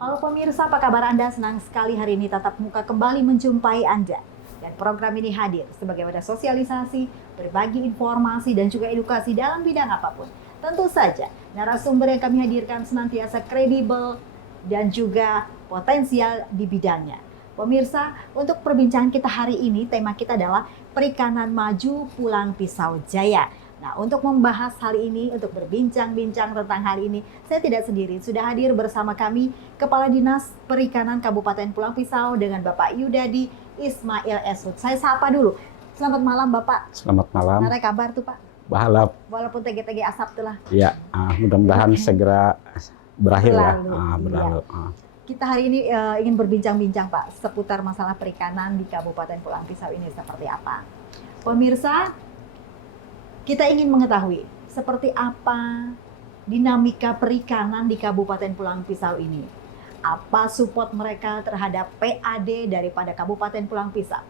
Halo pemirsa, apa kabar Anda? Senang sekali hari ini Tatap Muka kembali menjumpai Anda. Dan program ini hadir sebagai wadah sosialisasi, berbagi informasi dan juga edukasi dalam bidang apapun. Tentu saja, narasumber yang kami hadirkan senantiasa kredibel dan juga potensial di bidangnya. Pemirsa, untuk perbincangan kita hari ini, tema kita adalah Perikanan Maju Pulang Pisau Jaya. Nah, untuk membahas hal ini, untuk berbincang-bincang tentang hal ini, saya tidak sendiri. Sudah hadir bersama kami Kepala Dinas Perikanan Kabupaten Pulang Pisau dengan Bapak Yudadi Ismail Esrut. Saya sapa dulu. Selamat malam Bapak. Selamat malam. Ada kabar tuh Pak? Bahalap. Walaupun tege-tege asap tuh lah. Ya, mudah-mudahan segera berakhir berlalu. Kita hari ini ingin berbincang-bincang Pak seputar masalah perikanan di Kabupaten Pulang Pisau ini seperti apa. Pemirsa, kita ingin mengetahui seperti apa dinamika perikanan di Kabupaten Pulang Pisau ini. Apa support mereka terhadap PAD daripada Kabupaten Pulang Pisau?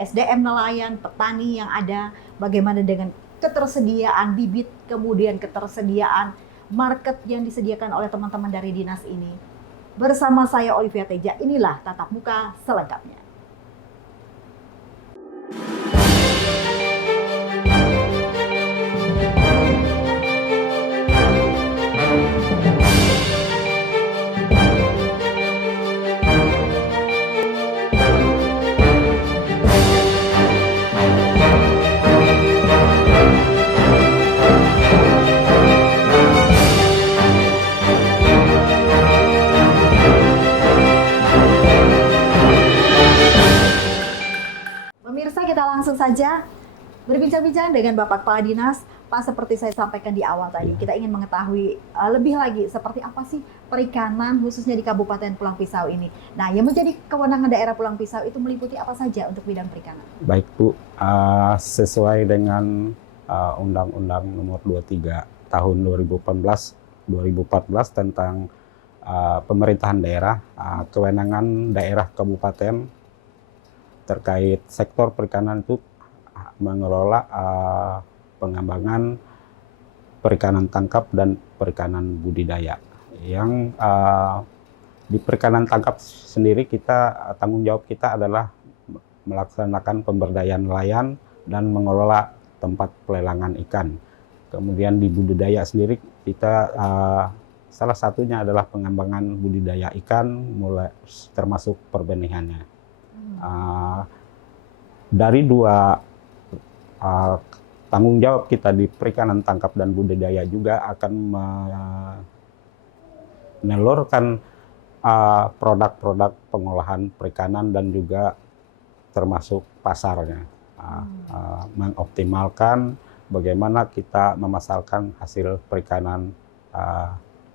SDM nelayan, petani yang ada, bagaimana dengan ketersediaan bibit, kemudian ketersediaan market yang disediakan oleh teman-teman dari dinas ini. Bersama saya Olivia Teja, inilah Tatap Muka selengkapnya. Kita langsung saja berbincang-bincang dengan Bapak Kepala Dinas. Pak, seperti saya sampaikan di awal tadi, kita ingin mengetahui lebih lagi seperti apa sih perikanan khususnya di Kabupaten Pulang Pisau ini. Nah, yang menjadi kewenangan daerah Pulang Pisau itu meliputi apa saja untuk bidang perikanan? Baik Bu, sesuai dengan Undang-Undang Nomor 23 Tahun 2014 tentang pemerintahan daerah, kewenangan daerah kabupaten terkait sektor perikanan itu mengelola pengembangan perikanan tangkap dan perikanan budidaya. Yang di perikanan tangkap sendiri tanggung jawab kita adalah melaksanakan pemberdayaan nelayan dan mengelola tempat pelelangan ikan. Kemudian di budidaya sendiri kita salah satunya adalah pengembangan budidaya ikan mulai termasuk perbenihannya. Dari dua tanggung jawab kita di perikanan tangkap dan budidaya juga akan menelurkan produk-produk pengolahan perikanan dan juga termasuk pasarnya, mengoptimalkan bagaimana kita memasarkan hasil perikanan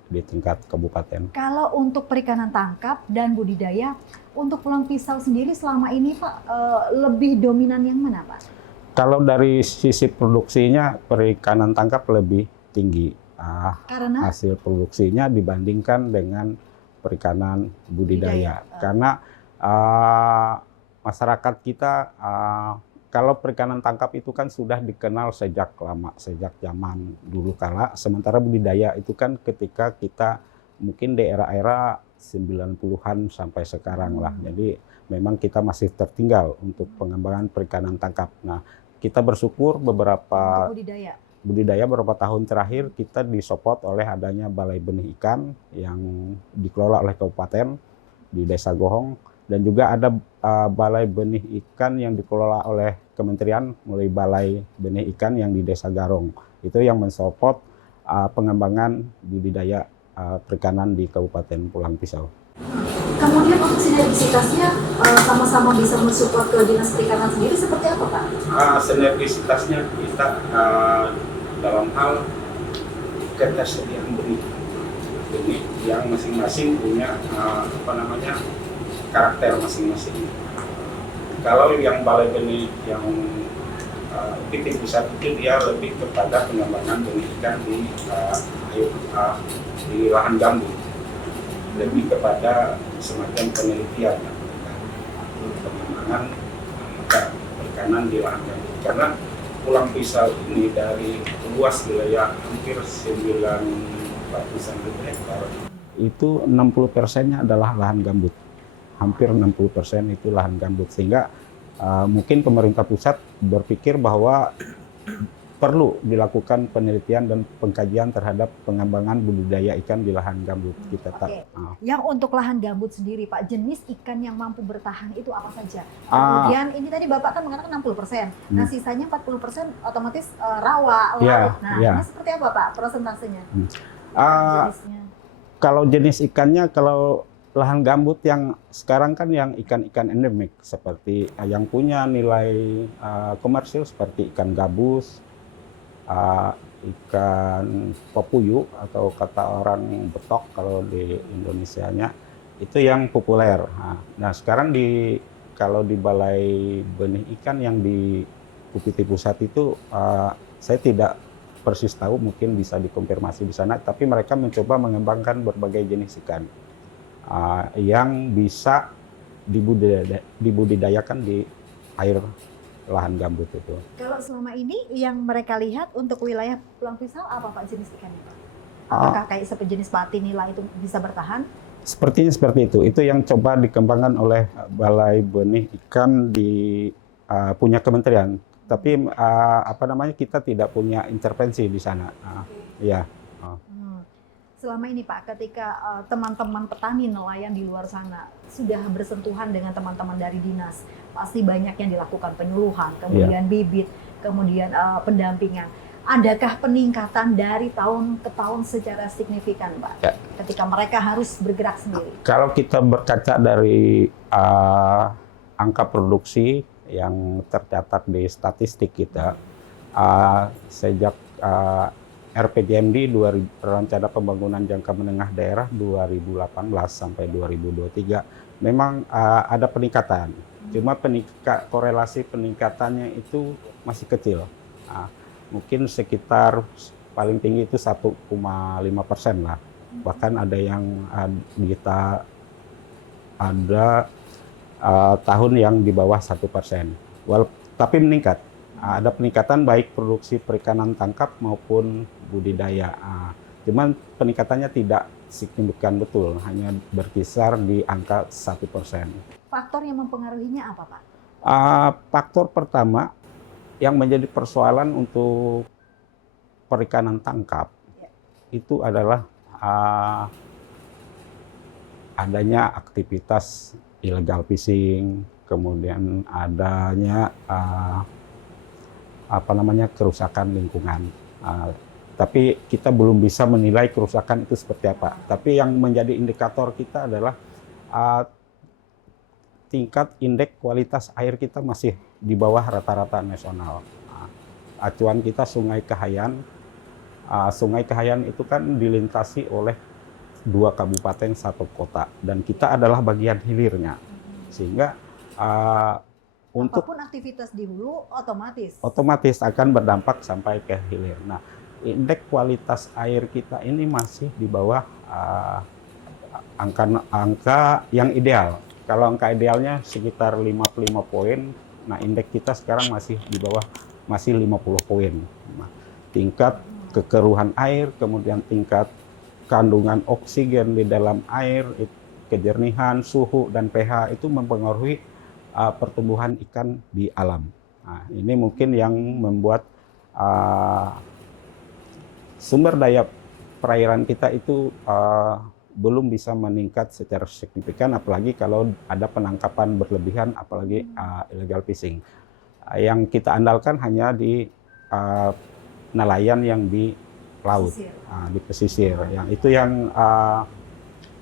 di tingkat kabupaten. Kalau untuk perikanan tangkap dan budidaya, untuk Pulang Pisau sendiri selama ini Pak, lebih dominan yang mana Pak? Kalau dari sisi produksinya, perikanan tangkap lebih tinggi. Karena hasil produksinya dibandingkan dengan perikanan budidaya. Karena masyarakat kita, kalau perikanan tangkap itu kan sudah dikenal sejak lama, sejak zaman dulu kala. Sementara budidaya itu kan ketika kita mungkin di era-era 90-an sampai sekarang lah. Jadi memang kita masih tertinggal untuk pengembangan perikanan tangkap. Nah, kita bersyukur beberapa budidaya beberapa tahun terakhir kita disupport oleh adanya Balai Benih Ikan yang dikelola oleh kabupaten di Desa Gohong. Dan juga ada Balai Benih Ikan yang dikelola oleh kementerian melalui Balai Benih Ikan yang di Desa Garong. Itu yang mensupport pengembangan budidaya perikanan di Kabupaten Pulang Pisau. Kemudian untuk sinergisitasnya sama-sama bisa mensupport ke Dinas Perikanan sendiri seperti apa Pak? Sinergisitasnya kita dalam hal ketersediaan benih yang masing-masing punya karakter masing-masing. Kalau yang balai benih yang titik pusat itu dia lebih kepada pengembangan benih ikan di lahan gambut, lebih kepada semacam penelitian pengembangan perikanan di lahan gambut. Karena Pulang Pisau ini dari luas wilayah hampir 9.000 hektar itu 60%-nya adalah lahan gambut. Hampir 60% itu lahan gambut. Sehingga mungkin pemerintah pusat berpikir bahwa perlu dilakukan penelitian dan pengkajian terhadap pengembangan budidaya ikan di lahan gambut. Oke. Yang untuk lahan gambut sendiri, Pak, jenis ikan yang mampu bertahan itu apa saja? Kemudian ini tadi Bapak kan mengatakan 60%. Nah, sisanya 40% otomatis rawa, laut. Ini seperti apa, Pak, persentasenya? Jenisnya. Kalau jenis ikannya, kalau lahan gambut yang sekarang kan yang ikan-ikan endemik seperti yang punya nilai komersil seperti ikan gabus, ikan popuyu atau kata orang betok kalau di Indonesianya, itu yang populer. Nah sekarang kalau di Balai Benih Ikan yang di UPT Pusat itu saya tidak persis tahu, mungkin bisa dikonfirmasi di sana, tapi mereka mencoba mengembangkan berbagai jenis ikan yang bisa dibudidayakan di air lahan gambut itu. Kalau selama ini yang mereka lihat untuk wilayah Pulang Pisau apa Pak jenis ikannya? Apakah kayak seperti jenis pati nila itu bisa bertahan? Sepertinya seperti itu. Itu yang coba dikembangkan oleh Balai Benih Ikan di punya kementerian. Tapi kita tidak punya intervensi di sana. Ya. Selama ini Pak, ketika teman-teman petani nelayan di luar sana sudah bersentuhan dengan teman-teman dari dinas, pasti banyak yang dilakukan penyuluhan, kemudian bibit, kemudian pendampingan. Adakah peningkatan dari tahun ke tahun secara signifikan, Pak? Ya. Ketika mereka harus bergerak sendiri. Kalau kita berkaca dari angka produksi yang tercatat di statistik kita, sejak RPJMD Rencana Pembangunan Jangka Menengah Daerah 2018 sampai 2023 memang ada peningkatan. Cuma korelasi peningkatannya itu masih kecil. Mungkin sekitar paling tinggi itu 1,5% lah. Bahkan ada yang ada tahun yang di bawah 1%. Tapi meningkat. Ada peningkatan baik produksi perikanan tangkap maupun budidaya. Cuman peningkatannya tidak signifikan betul, hanya berkisar di angka 1%. Faktor yang mempengaruhinya apa, Pak? Faktor pertama yang menjadi persoalan untuk perikanan tangkap itu adalah adanya aktivitas illegal fishing, kemudian adanya kerusakan lingkungan. Tapi kita belum bisa menilai kerusakan itu seperti apa. Tapi yang menjadi indikator kita adalah tingkat indeks kualitas air kita masih di bawah rata-rata nasional. Acuan kita Sungai Kahayan. Sungai Kahayan itu kan dilintasi oleh 2 kabupaten 1 kota. Dan kita adalah bagian hilirnya. Sehingga apapun aktivitas di hulu otomatis akan berdampak sampai ke hilir. Nah, indeks kualitas air kita ini masih di bawah angka yang ideal. Kalau angka idealnya sekitar 55 poin, nah indeks kita sekarang masih di bawah, masih 50 poin. Nah, tingkat kekeruhan air, kemudian tingkat kandungan oksigen di dalam air, kejernihan, suhu, dan pH itu mempengaruhi pertumbuhan ikan di alam. Nah, ini mungkin yang membuat sumber daya perairan kita itu belum bisa meningkat secara signifikan, apalagi kalau ada penangkapan berlebihan, apalagi illegal fishing. Yang kita andalkan hanya di nelayan yang di laut, di pesisir. Yang itu yang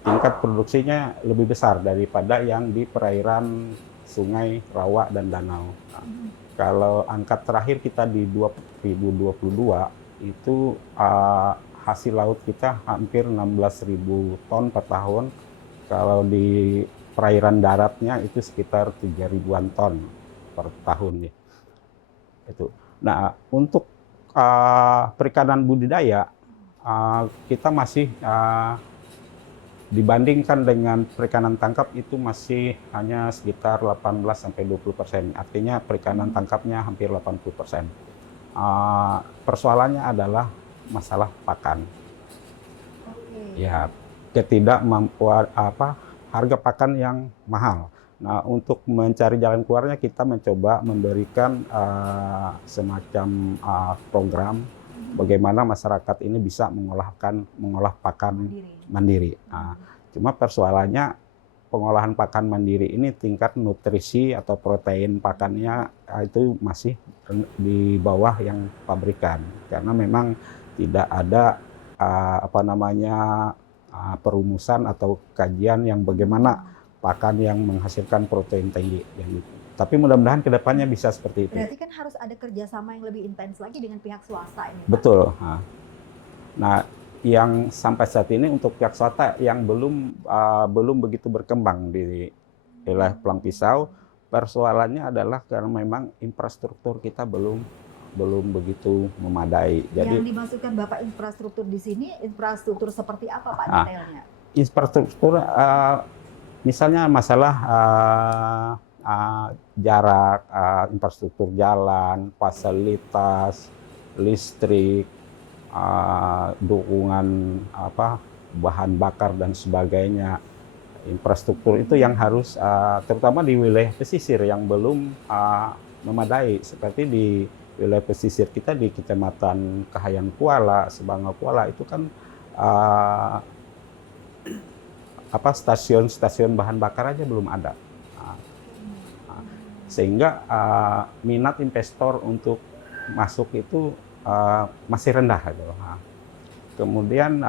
tingkat produksinya lebih besar daripada yang di perairan sungai, rawa, dan danau. Kalau angka terakhir kita di 2022 itu hasil laut kita hampir 16.000 ton per tahun. Kalau di perairan daratnya itu sekitar 3.000-an ton per tahun. Itu. Nah, untuk perikanan budidaya kita masih dibandingkan dengan perikanan tangkap itu masih hanya sekitar 18-20%. Artinya perikanan tangkapnya hampir 80%. Persoalannya adalah masalah pakan. Ya, ketidakmampuan harga pakan yang mahal. Nah, untuk mencari jalan keluarnya kita mencoba memberikan semacam program bagaimana masyarakat ini bisa mengolah pakan mandiri. Nah, cuma persoalannya pengolahan pakan mandiri ini tingkat nutrisi atau protein pakannya itu masih di bawah yang pabrikan karena memang tidak ada perumusan atau kajian yang bagaimana pakan yang menghasilkan protein tinggi. Tapi mudah-mudahan kedepannya bisa seperti itu. Berarti kan harus ada kerjasama yang lebih intens lagi dengan pihak swasta ini, Pak? Betul. Nah, yang sampai saat ini untuk pihak swasta yang belum begitu berkembang di wilayah Pulang Pisau, persoalannya adalah karena memang infrastruktur kita belum begitu memadai. Yang dimasukkan Bapak infrastruktur di sini, infrastruktur seperti apa Pak detailnya? Infrastruktur, misalnya masalah jarak, infrastruktur jalan, fasilitas, listrik, dukungan bahan bakar dan sebagainya. Infrastruktur itu yang harus terutama di wilayah pesisir yang belum memadai, seperti di wilayah pesisir kita di Kecamatan Kahayan Kuala, Sebangau Kuala itu kan stasiun bahan bakar aja belum ada. Sehingga minat investor untuk masuk itu masih rendah gitu. Kemudian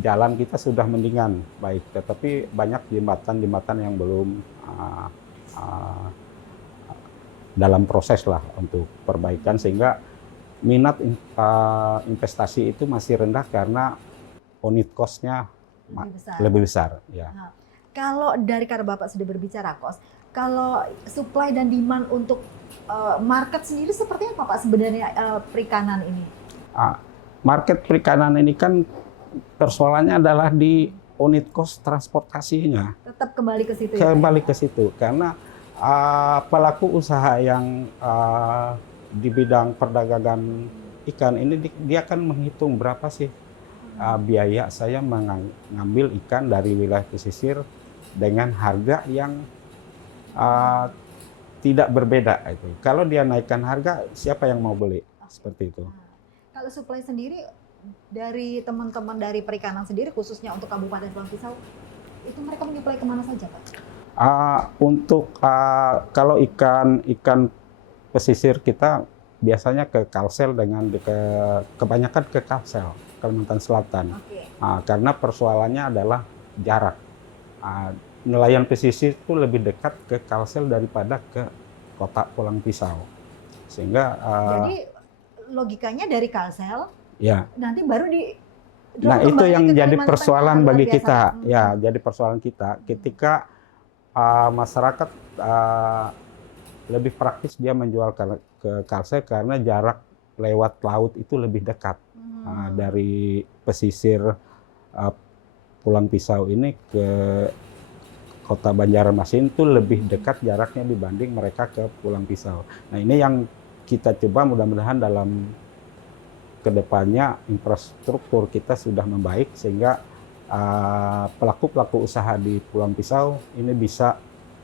jalan kita sudah mendingan baik, tetapi banyak jembatan-jembatan yang belum dalam proses lah untuk perbaikan, sehingga minat investasi itu masih rendah karena unit cost-nya lebih besar. Ya. Kalau karena Bapak sudah berbicara cost, kalau supply dan demand untuk market sendiri seperti apa Pak sebenarnya perikanan ini? Market perikanan ini kan persoalannya adalah di unit cost transportasinya. Tetap kembali ke situ. Kembali ke situ karena pelaku usaha yang di bidang perdagangan ikan ini dia akan menghitung berapa sih biaya saya mengambil ikan dari wilayah pesisir dengan harga yang tidak berbeda itu. Kalau dia naikkan harga, siapa yang mau beli? Seperti itu. Kalau supply sendiri dari teman-teman dari perikanan sendiri, khususnya untuk Kabupaten Pulang Pisau, itu mereka menyuplai kemana saja, Pak? Kalau ikan pesisir kita biasanya ke Kalsel kebanyakan ke Kalsel, Kalimantan Selatan. Okay. Karena persoalannya adalah jarak. Nelayan pesisir itu lebih dekat ke Kalsel daripada ke kota Pulang Pisau, sehingga jadi logikanya dari Kalsel, ya. Nanti baru Nah itu yang jadi persoalan bagi kita, ya jadi persoalan kita ketika masyarakat lebih praktis dia menjual ke Kalsel karena jarak lewat laut itu lebih dekat dari pesisir Pulang Pisau ini ke Kota Banjarmasin itu lebih dekat jaraknya dibanding mereka ke Pulang Pisau. Nah ini yang kita coba mudah-mudahan dalam kedepannya infrastruktur kita sudah membaik sehingga pelaku-pelaku usaha di Pulang Pisau ini bisa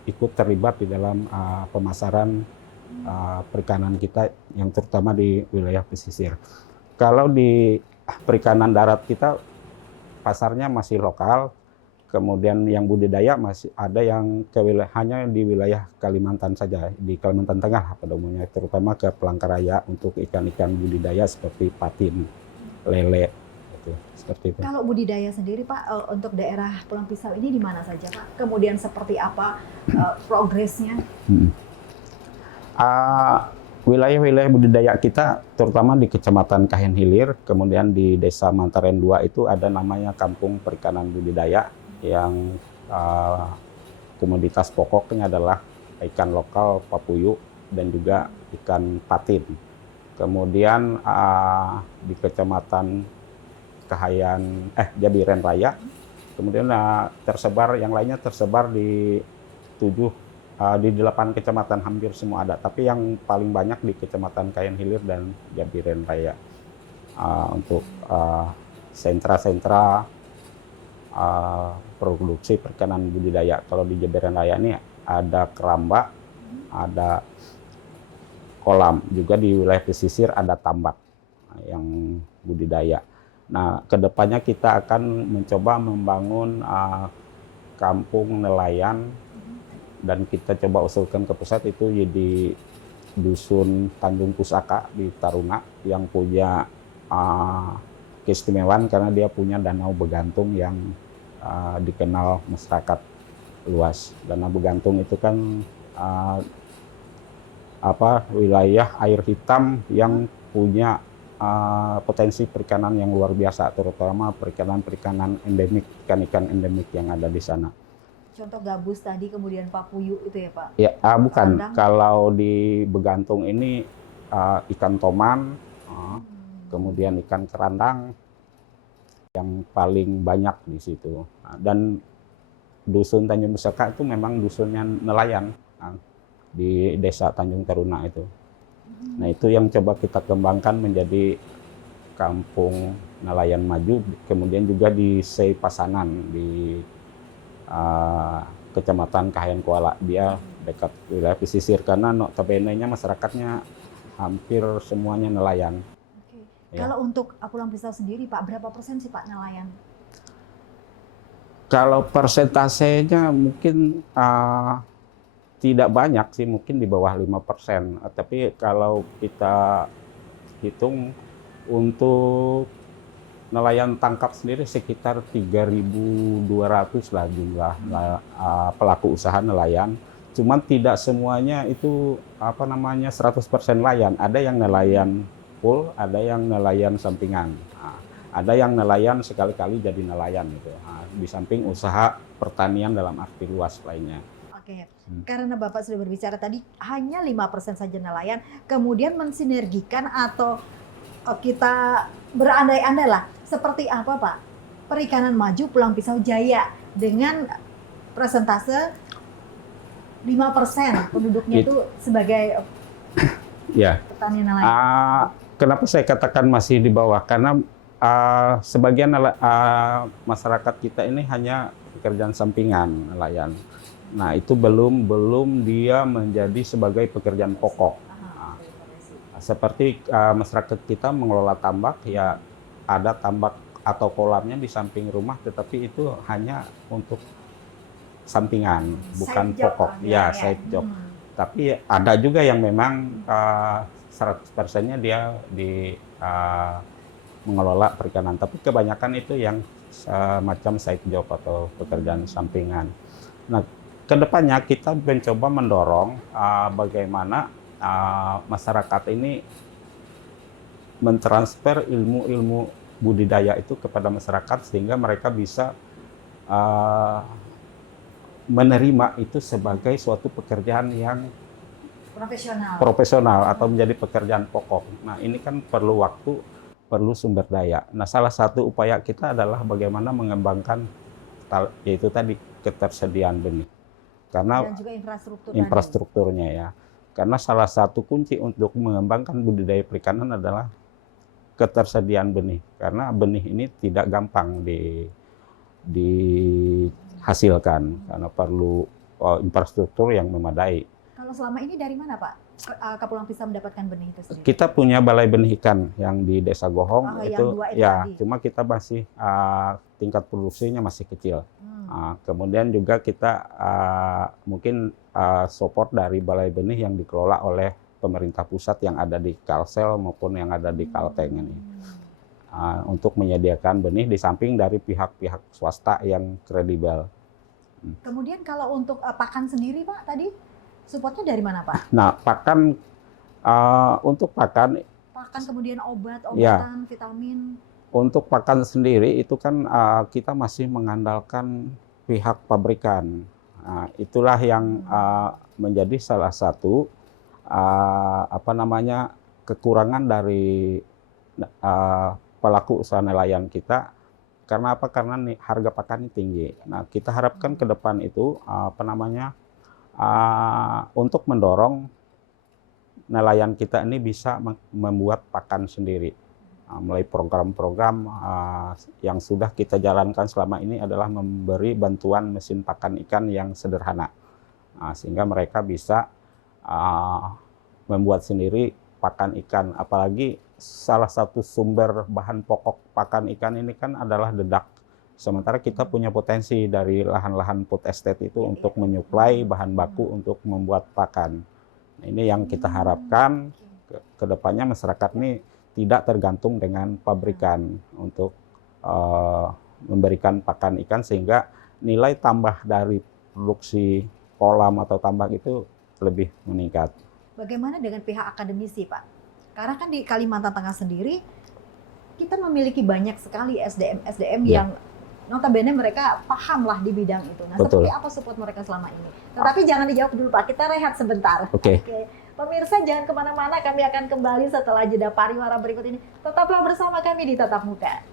ikut terlibat di dalam pemasaran perikanan kita yang terutama di wilayah pesisir. Kalau di perikanan darat kita pasarnya masih lokal. Kemudian yang budidaya masih ada yang hanya di wilayah Kalimantan saja, di Kalimantan Tengah pada umumnya, terutama ke Palangkaraya untuk ikan-ikan budidaya seperti patin, lele, seperti itu. Kalau budidaya sendiri Pak, untuk daerah Pulang Pisau ini di mana saja Pak? Kemudian seperti apa progresnya? Wilayah-wilayah budidaya kita, terutama di Kecamatan Kahen Hilir, kemudian di Desa Mantaren 2 itu ada namanya Kampung Perikanan Budidaya, yang komoditas pokoknya adalah ikan lokal papuyu dan juga ikan patin. Kemudian di Kecamatan Jabiren Raya, kemudian yang lainnya tersebar di 8 kecamatan, hampir semua ada. Tapi yang paling banyak di Kecamatan Kayen Hilir dan Jabiren Raya untuk sentra-sentra produksi perikanan budidaya. Kalau di Jeberan Raya ini ada keramba, ada kolam, juga di wilayah pesisir ada tambak yang budidaya. Nah, kedepannya kita akan mencoba membangun kampung nelayan, dan kita coba usulkan ke pusat itu di Dusun Tanjung Pusaka di Taruna, yang punya keistimewaan karena dia punya danau begantung yang dikenal masyarakat luas. Danau begantung itu kan wilayah air hitam yang punya potensi perikanan yang luar biasa, terutama perikanan endemik, ikan-ikan endemik yang ada di sana. Contoh gabus tadi, kemudian papuyu itu ya Pak? Ya, bukan. Kerandang. Kalau di Begantung ini ikan toman, kemudian ikan kerandang yang paling banyak di situ. Dan Dusun Tanjung Pusaka itu memang dusunnya nelayan di Desa Tanjung Taruna itu. Nah, itu yang coba kita kembangkan menjadi kampung nelayan maju. Kemudian juga di Sei Pasanan di Kecamatan Kahayan Kuala, dia dekat wilayah pesisir karena notabene-nya masyarakatnya hampir semuanya nelayan. Oke. Ya. Kalau untuk Pulang Pisau sendiri Pak, berapa persen sih Pak nelayan? Kalau persentasenya mungkin tidak banyak sih, mungkin di bawah 5%. Tapi kalau kita hitung untuk nelayan tangkap sendiri sekitar 3.200 lah jumlah pelaku usaha nelayan. Cuman tidak semuanya itu 100% nelayan. Ada yang nelayan full, ada yang nelayan sampingan. Ada yang nelayan sekali-kali jadi nelayan gitu. Di samping usaha pertanian dalam arti luas lainnya. Oke, karena Bapak sudah berbicara tadi hanya 5% saja nelayan, kemudian mensinergikan atau kita berandai-andai lah, seperti apa Pak perikanan maju Pulang Pisau Jaya dengan persentase 5% penduduknya itu sebagai petani nelayan. Kenapa saya katakan masih di bawah? Karena sebagian masyarakat kita ini hanya pekerjaan sampingan nelayan. Nah, itu belum dia menjadi sebagai pekerjaan pokok. Seperti masyarakat kita mengelola tambak, ya ada tambak atau kolamnya di samping rumah, tetapi itu hanya untuk sampingan, bukan pokok. Ya, side job. Tapi ada juga yang memang 100%-nya dia di mengelola perikanan. Tapi kebanyakan itu yang semacam side job atau pekerjaan sampingan. Nah, kedepannya kita mencoba mendorong bagaimana masyarakat ini mentransfer ilmu-ilmu budidaya itu kepada masyarakat sehingga mereka bisa menerima itu sebagai suatu pekerjaan yang profesional atau menjadi pekerjaan pokok. Nah, ini kan perlu waktu, perlu sumber daya. Nah, salah satu upaya kita adalah bagaimana mengembangkan yaitu tadi ketersediaan benih. Karena dan juga infrastrukturnya ya. Karena salah satu kunci untuk mengembangkan budidaya perikanan adalah ketersediaan benih. Karena benih ini tidak gampang dihasilkan karena perlu infrastruktur yang memadai. Kalau selama ini dari mana Pak Pulang Pisau mendapatkan benih itu sendiri? Kita punya balai benih ikan yang di Desa Gohong itu ya, cuma kita masih tingkat produksinya masih kecil. Kemudian juga kita mungkin support dari balai benih yang dikelola oleh pemerintah pusat yang ada di Kalsel maupun yang ada di Kalteng ini. Untuk menyediakan benih di samping dari pihak-pihak swasta yang kredibel. Kemudian kalau untuk pakan sendiri Pak tadi supportnya dari mana Pak? Nah, pakan untuk pakan kemudian obat-obatan, vitamin. Untuk pakan sendiri itu kan kita masih mengandalkan pihak pabrikan. Itulah yang menjadi salah satu kekurangan dari pelaku usaha nelayan kita. Karena apa? Karena harga pakannya tinggi. Nah, kita harapkan ke depan itu untuk mendorong nelayan kita ini bisa membuat pakan sendiri. Mulai program-program yang sudah kita jalankan selama ini adalah memberi bantuan mesin pakan ikan yang sederhana, sehingga mereka bisa membuat sendiri pakan ikan. Apalagi salah satu sumber bahan pokok pakan ikan ini kan adalah dedak. Sementara kita punya potensi dari lahan-lahan food estate itu untuk menyuplai bahan baku untuk membuat pakan. Ini yang kita harapkan ke depannya masyarakat ini tidak tergantung dengan pabrikan untuk memberikan pakan ikan, sehingga nilai tambah dari produksi kolam atau tambak itu lebih meningkat. Bagaimana dengan pihak akademisi, Pak? Karena kan di Kalimantan Tengah sendiri kita memiliki banyak sekali SDM yang notabene mereka paham lah di bidang itu. Nah, Betul. seperti apa support mereka selama ini? Tetapi jangan dijawab dulu, Pak. Kita rehat sebentar. Oke. Pemirsa jangan kemana-mana, kami akan kembali setelah jeda pariwara berikut ini. Tetaplah bersama kami di Tatap Muka.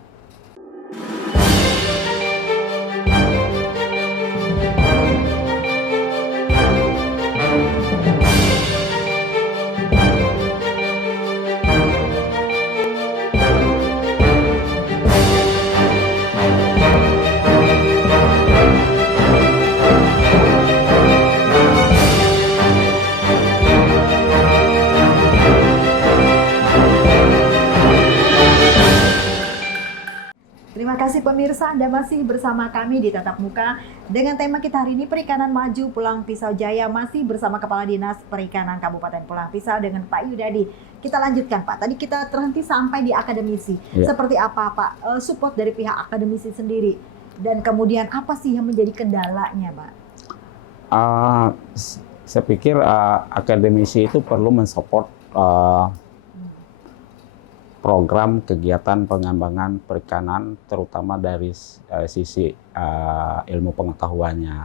Terima kasih pemirsa, Anda masih bersama kami di Tatap Muka dengan tema kita hari ini Perikanan Maju Pulang Pisau Jaya, masih bersama Kepala Dinas Perikanan Kabupaten Pulang Pisau dengan Pak Yudadi. Kita lanjutkan, Pak. Tadi kita terhenti sampai di akademisi. Seperti apa, Pak, support dari pihak akademisi sendiri, dan kemudian apa sih yang menjadi kendalanya, Pak? Saya pikir akademisi itu perlu mensupport program kegiatan pengembangan perikanan, terutama dari sisi ilmu pengetahuannya.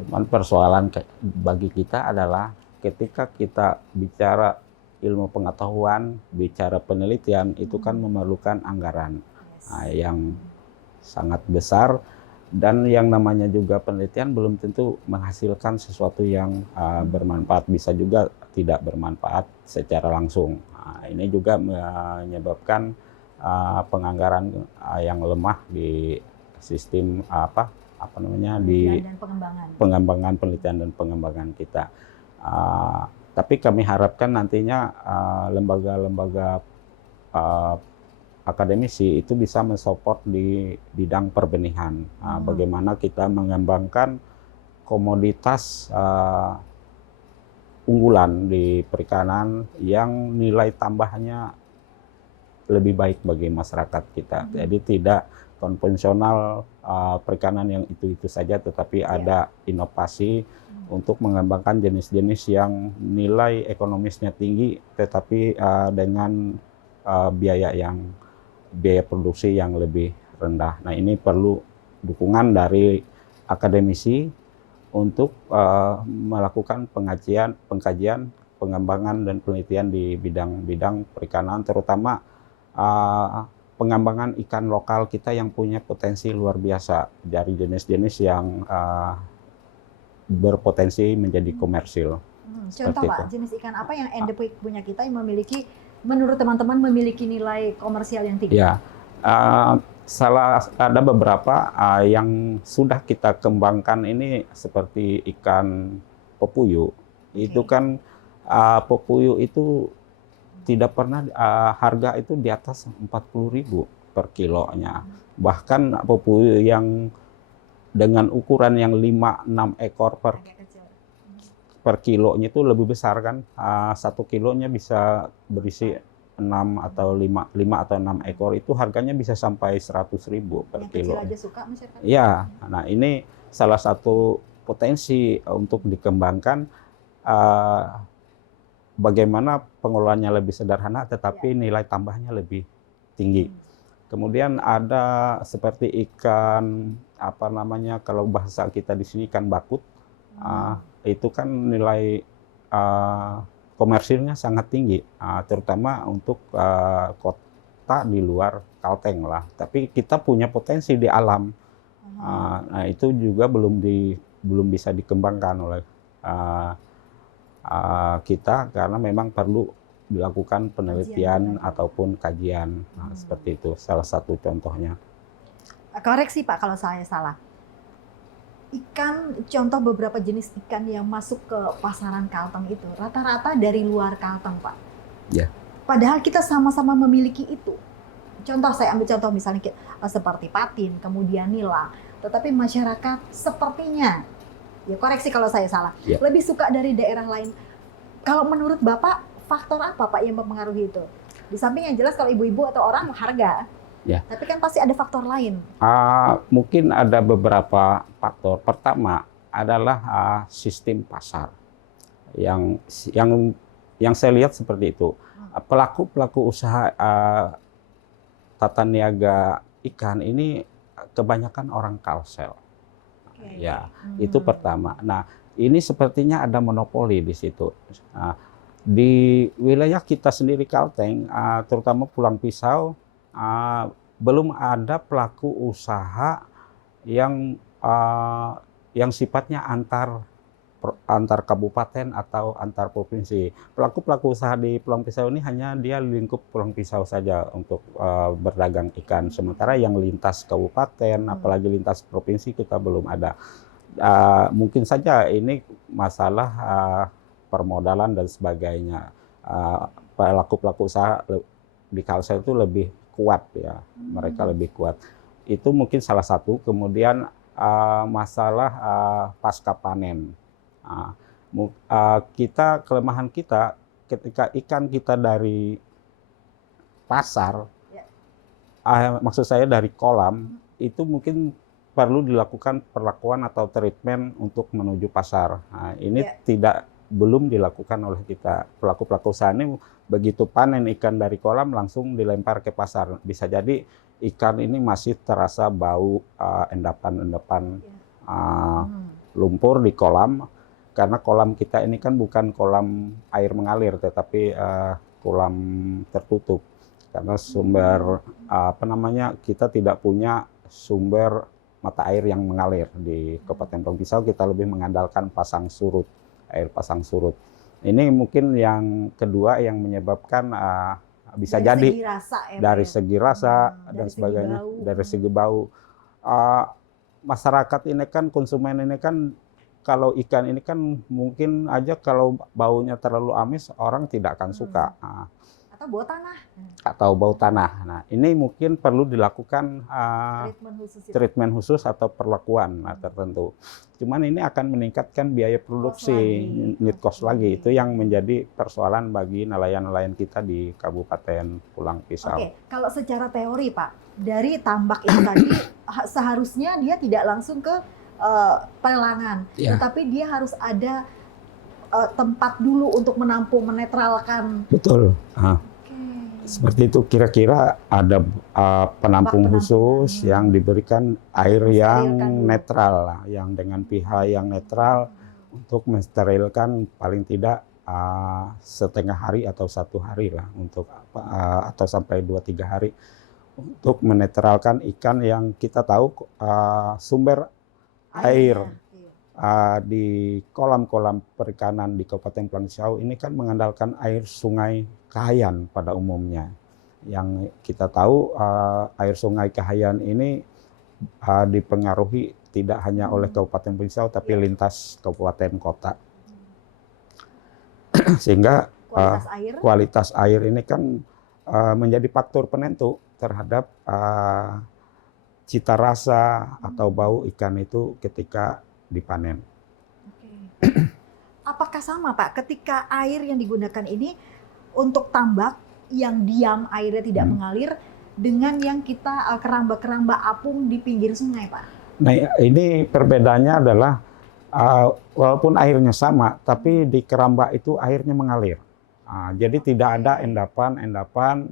Cuman persoalan bagi kita adalah ketika kita bicara ilmu pengetahuan, bicara penelitian, itu kan memerlukan anggaran yang sangat besar, dan yang namanya juga penelitian belum tentu menghasilkan sesuatu yang bermanfaat, bisa juga tidak bermanfaat secara langsung. Ini juga menyebabkan penganggaran yang lemah di sistem di pengembangan penelitian dan pengembangan kita. Tapi kami harapkan nantinya lembaga-lembaga akademisi itu bisa mensupport di bidang perbenihan. Bagaimana kita mengembangkan komoditas unggulan di perikanan yang nilai tambahnya lebih baik bagi masyarakat kita. Jadi tidak konvensional perikanan yang itu-itu saja, tetapi ada inovasi untuk mengembangkan jenis-jenis yang nilai ekonomisnya tinggi, tetapi dengan biaya produksi yang lebih rendah. Nah, ini perlu dukungan dari akademisi untuk melakukan pengkajian, pengembangan dan penelitian di bidang-bidang perikanan, terutama pengembangan ikan lokal kita yang punya potensi luar biasa dari jenis-jenis yang berpotensi menjadi komersil. Contoh, Pak, jenis ikan apa yang endemik punya kita yang memiliki, menurut teman-teman, memiliki nilai komersial yang tinggi? Ya, ada beberapa yang sudah kita kembangkan ini, seperti ikan pepuyu. Itu kan pepuyu itu tidak pernah harga itu di atas 40.000 per kilonya. Bahkan pepuyu yang dengan ukuran yang 5-6 ekor per kilonya itu lebih besar kan. 1 kilonya bisa berisi 6 atau 5 atau 6 ekor, itu harganya bisa sampai 100.000 per kilo. Yang kecil aja suka masyarakat? Ya, nah ini salah satu potensi untuk dikembangkan, bagaimana pengelolaannya lebih sederhana tetapi nilai tambahnya lebih tinggi. Kemudian ada seperti ikan kalau bahasa kita di sini ikan bakut, itu kan nilai komersilnya sangat tinggi, terutama untuk kota di luar Kalteng lah. Tapi kita punya potensi di alam. Nah, itu juga belum bisa dikembangkan oleh kita, karena memang perlu dilakukan penelitian Kajian. ataupun kajian. Nah, seperti itu salah satu contohnya. Koreksi Pak kalau saya salah. Ikan, contoh beberapa jenis ikan yang masuk ke pasaran Kalteng itu rata-rata dari luar Kalteng, Pak. Ya. Padahal kita sama-sama memiliki itu. Contoh, saya ambil contoh misalnya seperti patin, kemudian nila. Tetapi masyarakat sepertinya, ya koreksi kalau saya salah, Ya. lebih suka dari daerah lain. Kalau menurut Bapak, faktor apa Pak yang mempengaruhi itu? Di samping yang jelas kalau ibu-ibu atau orang harga, Ya. tapi kan pasti ada faktor lain. Mungkin ada beberapa faktor. Pertama adalah sistem pasar yang saya lihat seperti itu. Pelaku usaha tata niaga ikan ini kebanyakan orang Kalsel. Oke. Ya, itu pertama. Nah, ini sepertinya ada monopoli di situ. Di wilayah kita sendiri Kalteng, terutama Pulang Pisau, belum ada pelaku usaha yang sifatnya antar kabupaten atau antar provinsi. Pelaku usaha di Pulang Pisau ini hanya dia lingkup Pulang Pisau saja untuk berdagang ikan. Sementara yang lintas kabupaten, apalagi lintas provinsi kita belum ada. Mungkin saja ini masalah permodalan dan sebagainya. Pelaku usaha di Kalsel itu lebih kuat ya, mereka lebih kuat. Itu mungkin salah satu. Kemudian masalah pasca panen. Kelemahan kita ketika ikan kita dari pasar, maksud saya dari kolam, itu mungkin perlu dilakukan perlakuan atau treatment untuk menuju pasar. Nah, ini belum dilakukan oleh kita. Pelaku usaha ini begitu panen ikan dari kolam langsung dilempar ke pasar. Bisa jadi ikan ini masih terasa bau endapan lumpur di kolam, karena kolam kita ini kan bukan kolam air mengalir tetapi kolam tertutup. Karena sumber kita tidak punya sumber mata air yang mengalir di Kabupaten Pulang Pisau. Kita lebih mengandalkan air pasang surut. Ini mungkin yang kedua yang menyebabkan bisa dari jadi segi rasa, dari segi rasa dan dari sebagainya, segi bau. dari segi bau. Masyarakat ini kan, konsumen ini kan, kalau ikan ini kan mungkin aja kalau baunya terlalu amis orang tidak akan suka. Atau bau tanah. Nah, ini mungkin perlu dilakukan treatment khusus atau perlakuan tertentu. Cuman ini akan meningkatkan biaya produksi, need cost lagi. Itu yang menjadi persoalan bagi nelayan-nelayan kita di Kabupaten Pulang Pisau. Oke, kalau secara teori Pak, dari tambak itu tadi seharusnya dia tidak langsung ke pelelangan, tetapi dia harus ada tempat dulu untuk menampung, menetralkan. Betul. Seperti itu, kira-kira ada penampung khusus yang diberikan air yang netral, yang dengan pH yang netral untuk mensterilkan paling tidak setengah hari atau 1 hari lah, untuk atau sampai 2-3 hari untuk menetralkan ikan yang kita tahu sumber air di kolam-kolam perikanan di Kabupaten Pulang Pisau ini kan mengandalkan air sungai Kahayan pada umumnya. Yang kita tahu air sungai Kahayan ini dipengaruhi tidak hanya oleh Kabupaten Pulang Pisau tapi lintas kabupaten kota. Sehingga kualitas air ini kan menjadi faktor penentu terhadap cita rasa atau bau ikan itu ketika dipanen. Apakah sama Pak ketika air yang digunakan ini untuk tambak yang diam airnya tidak mengalir dengan yang kita keramba-keramba apung di pinggir sungai Pak? Nah, ini perbedaannya adalah walaupun airnya sama, tapi di keramba itu airnya mengalir. Jadi tidak ada endapan-endapan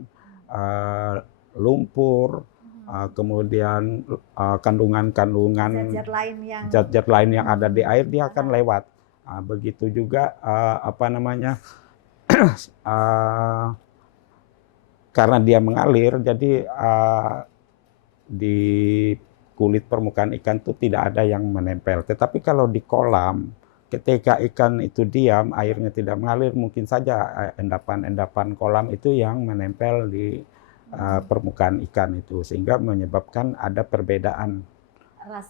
lumpur, kemudian kandungan-kandungan zat-zat lain yang ada di air dia akan lewat. Begitu juga karena dia mengalir, jadi di kulit permukaan ikan itu tidak ada yang menempel. Tetapi kalau di kolam ketika ikan itu diam, airnya tidak mengalir, mungkin saja endapan-endapan kolam itu yang menempel di permukaan ikan itu, sehingga menyebabkan ada perbedaan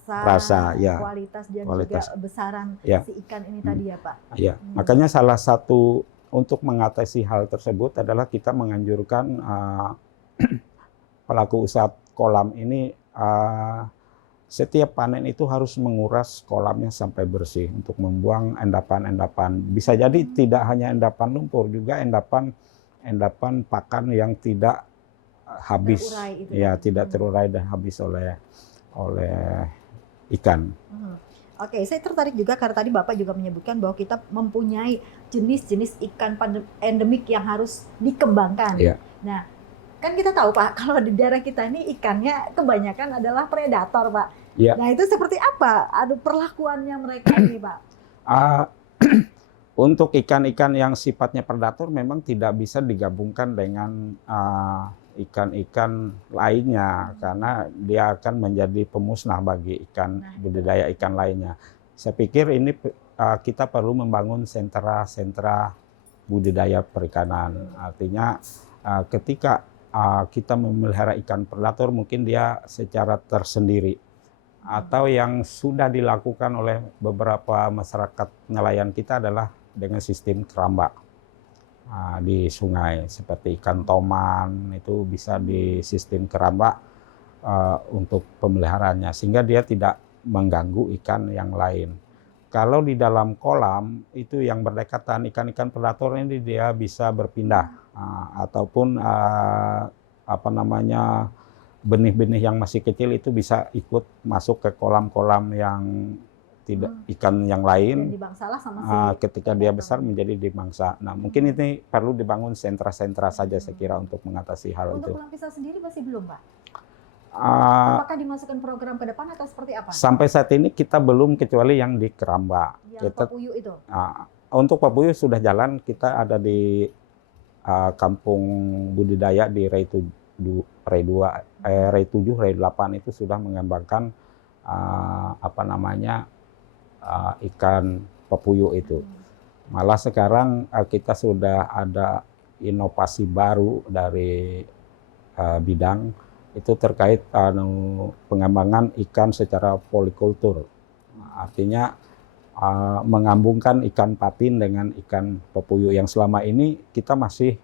rasa, ya, kualitas dan kualitas, juga besaran ya, si ikan ini tadi ya Pak. Ya, makanya salah satu untuk mengatasi hal tersebut adalah kita menganjurkan pelaku usaha kolam ini setiap panen itu harus menguras kolamnya sampai bersih untuk membuang endapan-endapan. Bisa jadi tidak hanya endapan lumpur, juga endapan pakan yang tidak habis, ya, tidak terurai dan habis oleh ikan. Oke, saya tertarik juga karena tadi Bapak juga menyebutkan bahwa kita mempunyai jenis-jenis ikan endemik yang harus dikembangkan. Ya. Nah, kan kita tahu Pak, kalau di daerah kita ini ikannya kebanyakan adalah predator Pak. Ya. Nah itu seperti apa? Ada perlakuannya mereka ini Pak? Untuk ikan-ikan yang sifatnya predator memang tidak bisa digabungkan dengan ikan-ikan lainnya, karena dia akan menjadi pemusnah bagi ikan budidaya ikan lainnya. Saya pikir ini kita perlu membangun sentra-sentra budidaya perikanan. Artinya ketika kita memelihara ikan predator, mungkin dia secara tersendiri, atau yang sudah dilakukan oleh beberapa masyarakat nelayan kita adalah dengan sistem keramba di sungai, seperti ikan toman itu bisa di sistem keramba untuk pemeliharaannya, sehingga dia tidak mengganggu ikan yang lain. Kalau di dalam kolam itu yang berdekatan ikan-ikan predator ini dia bisa berpindah ataupun benih-benih yang masih kecil itu bisa ikut masuk ke kolam-kolam yang tidak ikan yang lain. Ketika dia besar menjadi dimangsa. Nah, mungkin ini perlu dibangun sentra-sentra saja saya kira untuk mengatasi hal itu. Untuk lampisan sendiri masih belum Pak? Apakah dimasukkan program ke depan atau seperti apa? Sampai saat ini kita belum, kecuali yang di keramba. Yang papuyuh itu? Untuk papuyuh sudah jalan, kita ada di kampung budidaya di Rei 7, Rei 8 itu sudah mengembangkan ikan papuyuh itu. Malah sekarang kita sudah ada inovasi baru dari bidang itu terkait pengembangan ikan secara polikultur. Artinya menggabungkan ikan patin dengan ikan papuyuh yang selama ini kita masih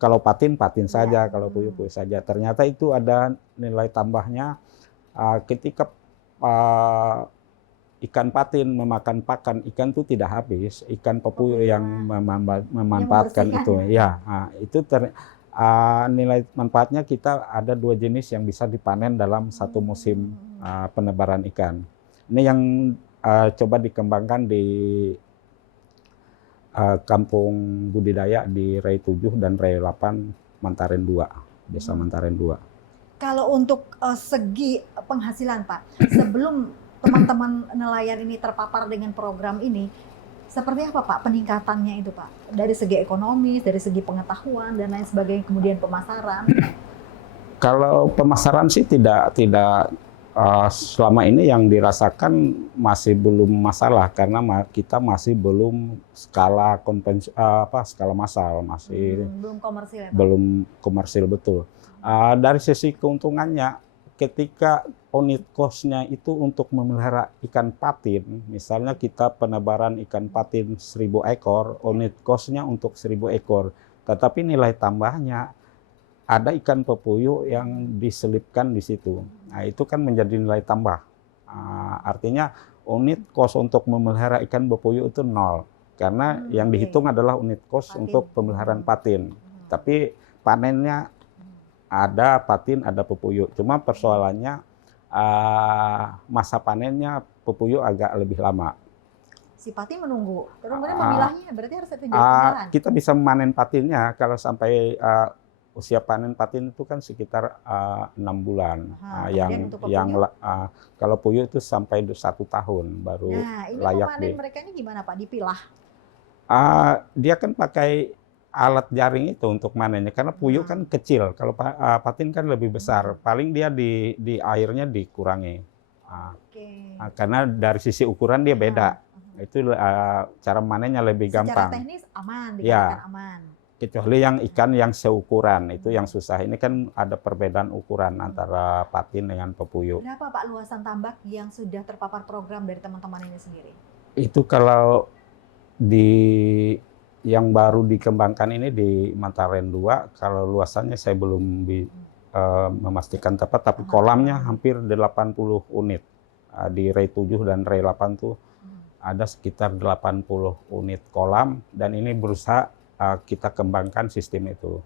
kalau patin saja, kalau puyuh saja. Ternyata itu ada nilai tambahnya ketika ikan patin memakan pakan ikan itu tidak habis, ikan papuyuh yang memanfaatkan itu, ya, itu nilai manfaatnya kita ada 2 jenis yang bisa dipanen dalam satu musim penebaran ikan. Ini yang coba dikembangkan di kampung budidaya di Rei 7 dan Rei 8 Mantaren 2, Desa Mantaren 2. Kalau untuk segi penghasilan Pak, sebelum teman-teman nelayan ini terpapar dengan program ini, seperti apa Pak peningkatannya itu Pak? Dari segi ekonomis, dari segi pengetahuan dan lain sebagainya, kemudian pemasaran? Kalau pemasaran sih tidak selama ini yang dirasakan masih belum masalah, karena kita masih belum skala skala massal, masih belum komersil ya Pak? Belum komersil betul. Dari sisi keuntungannya, ketika unit cost-nya itu untuk memelihara ikan patin, misalnya kita penebaran ikan patin 1000 ekor, unit cost-nya untuk 1000 ekor. Tetapi nilai tambahnya ada ikan papuyuh yang diselipkan di situ. Nah, itu kan menjadi nilai tambah. Artinya unit cost untuk memelihara ikan papuyuh itu 0. Karena yang dihitung adalah unit cost untuk pemeliharaan patin. Tapi panennya ada patin, ada papuyuh. Cuma persoalannya masa panennya papuyuh agak lebih lama. Si patin menunggu. Kemudian memilahnya berarti harus ada jalan. Kita bisa memanen patinnya kalau sampai usia panen patin itu kan sekitar 6 bulan. Kalau puyuh itu sampai 1 tahun baru layak. Memanen mereka ini gimana Pak? Dipilah? Dia kan pakai alat jaring itu untuk manennya, karena puyuh kan kecil, kalau patin kan lebih besar, paling dia di airnya dikurangi. Karena dari sisi ukuran dia beda. Itu cara manennya lebih Secara gampang. teknis aman, Ya. dikatakan aman. Kecuali yang ikan yang seukuran, itu yang susah. Ini kan ada perbedaan ukuran antara patin dengan pepuyuh. Berapa Pak luasan tambak yang sudah terpapar program dari teman-teman ini sendiri? Itu kalau di yang baru dikembangkan ini di Mantaren 2, kalau luasannya saya belum memastikan tepat, tapi kolamnya hampir 80 unit. Di Rei 7 dan Rei 8 tuh ada sekitar 80 unit kolam, dan ini berusaha kita kembangkan sistem itu.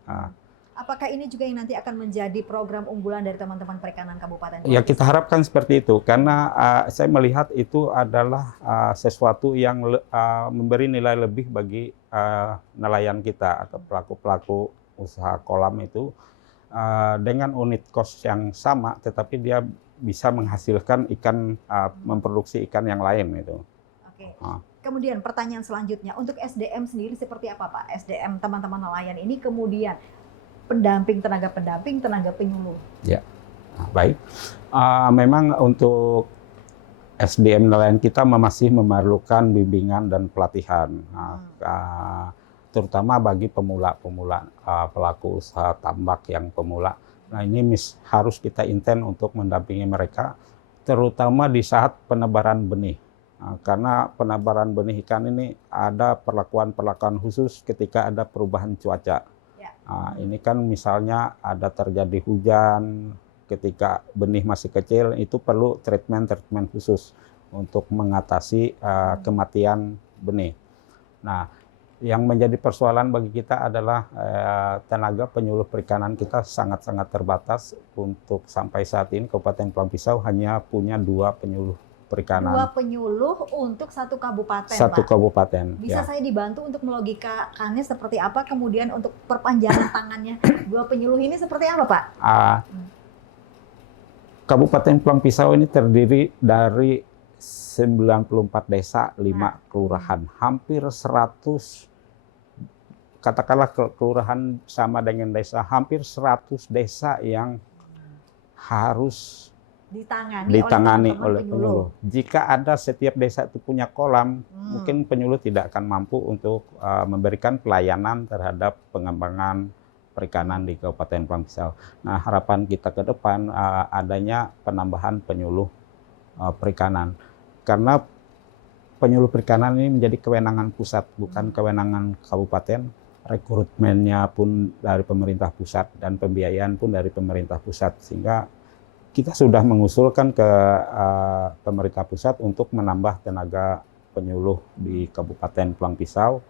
Apakah ini juga yang nanti akan menjadi program unggulan dari teman-teman perikanan Kabupaten? Ya, kita harapkan seperti itu, karena saya melihat itu adalah sesuatu yang memberi nilai lebih bagi nelayan kita atau pelaku-pelaku usaha kolam itu, dengan unit cost yang sama, tetapi dia bisa menghasilkan ikan, memproduksi ikan yang lain itu. Oke. Kemudian pertanyaan selanjutnya, untuk SDM sendiri seperti apa Pak? SDM teman-teman nelayan ini, kemudian tenaga pendamping, tenaga penyuluh. Ya, baik. Memang untuk SDM nelayan kita masih memerlukan bimbingan dan pelatihan, terutama bagi pemula-pemula, pelaku usaha tambak yang pemula. Nah, ini harus kita intent untuk mendampingi mereka, terutama di saat penebaran benih. Karena penebaran benih ikan ini ada perlakuan-perlakuan khusus ketika ada perubahan cuaca. Ini kan misalnya ada terjadi hujan ketika benih masih kecil, itu perlu treatment khusus untuk mengatasi kematian benih. Nah, yang menjadi persoalan bagi kita adalah tenaga penyuluh perikanan kita sangat-sangat terbatas. Untuk sampai saat ini Kabupaten Pulang Pisau hanya punya 2 penyuluh perikanan. 2 penyuluh untuk 1 kabupaten, Satu Pak. kabupaten. Bisa saya dibantu untuk melogikakannya seperti apa, kemudian untuk perpanjangan tangannya 2 penyuluh ini seperti apa, Pak? Kabupaten Pulang Pisau ini terdiri dari 94 desa, 5 kelurahan, hampir 100, katakanlah kelurahan sama dengan desa, hampir 100 desa yang harus ditangani oleh penyuluh. Jika ada setiap desa itu punya kolam, mungkin penyuluh tidak akan mampu untuk memberikan pelayanan terhadap pengembangan perikanan di Kabupaten Pulang Pisau. Nah, harapan kita ke depan adanya penambahan penyuluh perikanan. Karena penyuluh perikanan ini menjadi kewenangan pusat, bukan kewenangan kabupaten. Rekrutmennya pun dari pemerintah pusat dan pembiayaan pun dari pemerintah pusat, sehingga kita sudah mengusulkan ke pemerintah pusat untuk menambah tenaga penyuluh di Kabupaten Pulang Pisau.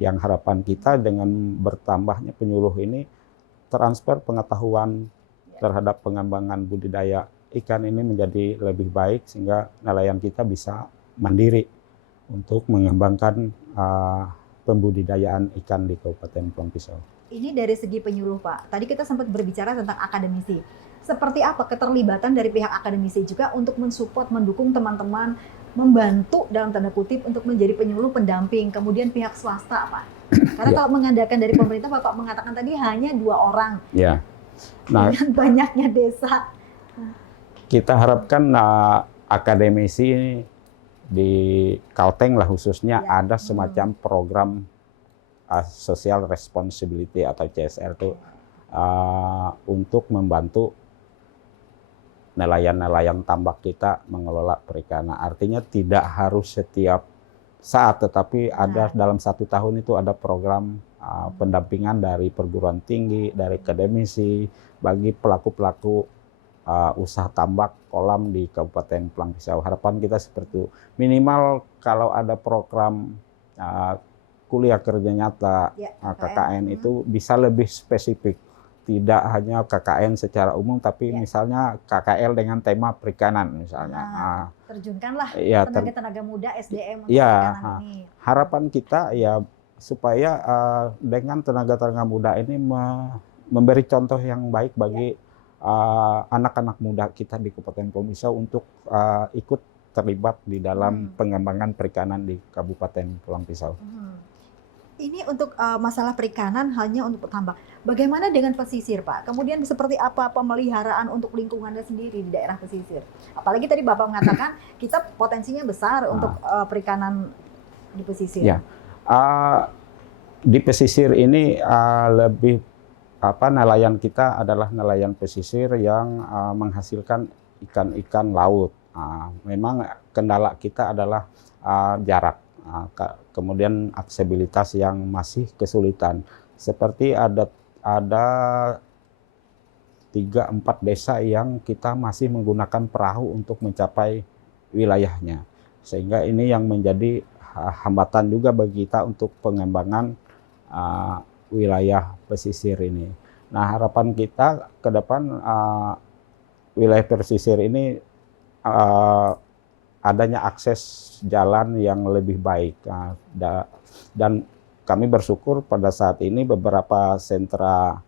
Yang harapan kita dengan bertambahnya penyuluh ini, transfer pengetahuan terhadap pengembangan budidaya ikan ini menjadi lebih baik, sehingga nelayan kita bisa mandiri untuk mengembangkan pembudidayaan ikan di Kabupaten Pulang Pisau. Ini dari segi penyuluh, Pak. Tadi kita sempat berbicara tentang akademisi. Seperti apa keterlibatan dari pihak akademisi juga untuk mensupport, mendukung teman-teman, membantu dalam tanda kutip untuk menjadi penyuluh pendamping, kemudian pihak swasta, Pak? Karena kalau mengandalkan dari pemerintah, Bapak mengatakan tadi hanya 2 orang. Ya. Nah, dengan banyaknya desa. Kita harapkan akademisi di Kalteng lah khususnya ada semacam program social responsibility atau CSR itu untuk membantu nelayan-nelayan tambak kita mengelola perikanan. Artinya tidak harus setiap saat, tetapi ada dalam 1 tahun itu ada program pendampingan dari perguruan tinggi, dari akademisi bagi pelaku-pelaku usaha tambak kolam di Kabupaten Pulang Pisau. Harapan kita seperti itu. Minimal kalau ada program kuliah kerja nyata, KKN itu bisa lebih spesifik. Tidak hanya KKN secara umum, tapi misalnya KKL dengan tema perikanan misalnya. Terjunkanlah tenaga-tenaga muda SDM untuk perikanan ini. Harapan kita ya supaya dengan tenaga-tenaga muda ini memberi contoh yang baik bagi anak-anak muda kita di Kabupaten Pulang Pisau untuk ikut terlibat di dalam pengembangan perikanan di Kabupaten Pulang Pisau. Ini untuk masalah perikanan hanya untuk tambak. Bagaimana dengan pesisir, Pak? Kemudian seperti apa pemeliharaan untuk lingkungannya sendiri di daerah pesisir? Apalagi tadi Bapak mengatakan kita potensinya besar untuk perikanan di pesisir. Ya, di pesisir ini lebih nelayan kita adalah nelayan pesisir yang menghasilkan ikan-ikan laut. Memang kendala kita adalah jarak, kemudian aksesibilitas yang masih kesulitan. Seperti ada 3-4 desa yang kita masih menggunakan perahu untuk mencapai wilayahnya. Sehingga ini yang menjadi hambatan juga bagi kita untuk pengembangan wilayah pesisir ini. Nah, harapan kita ke depan wilayah pesisir ini adanya akses jalan yang lebih baik. Dan kami bersyukur pada saat ini beberapa sentra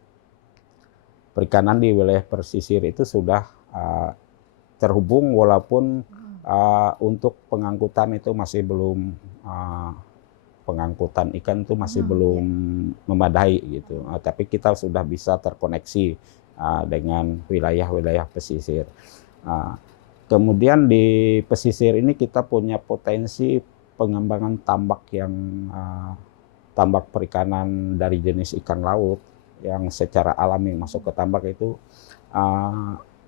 perikanan di wilayah pesisir itu sudah terhubung, walaupun untuk pengangkutan itu masih belum, pengangkutan ikan itu masih belum memadai gitu. Tapi kita sudah bisa terkoneksi dengan wilayah-wilayah pesisir. Kemudian di pesisir ini kita punya potensi pengembangan tambak yang tambak perikanan dari jenis ikan laut yang secara alami masuk ke tambak itu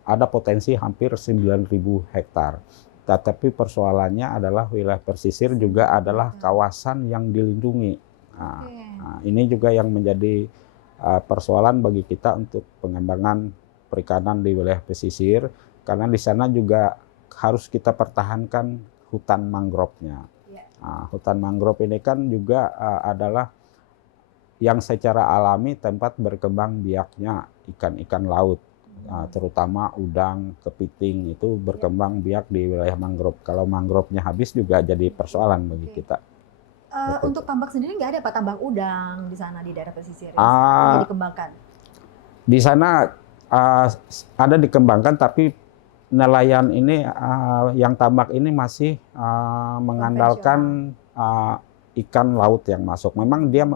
ada potensi hampir 9.000 hektar. Tetapi persoalannya adalah wilayah pesisir juga adalah kawasan yang dilindungi. Ini juga yang menjadi persoalan bagi kita untuk pengembangan perikanan di wilayah pesisir, karena di sana juga harus kita pertahankan hutan mangrove-nya. Hutan mangrove ini kan juga adalah yang secara alami tempat berkembang biaknya ikan-ikan laut, terutama udang, kepiting itu berkembang biak di wilayah mangrove. Kalau mangrove-nya habis juga jadi persoalan bagi kita. Untuk tambak sendiri nggak ada Pak, tambak udang di sana di daerah pesisir yang dikembangkan? Di sana ada dikembangkan, tapi nelayan ini yang tambak ini masih mengandalkan ikan laut yang masuk. Memang dia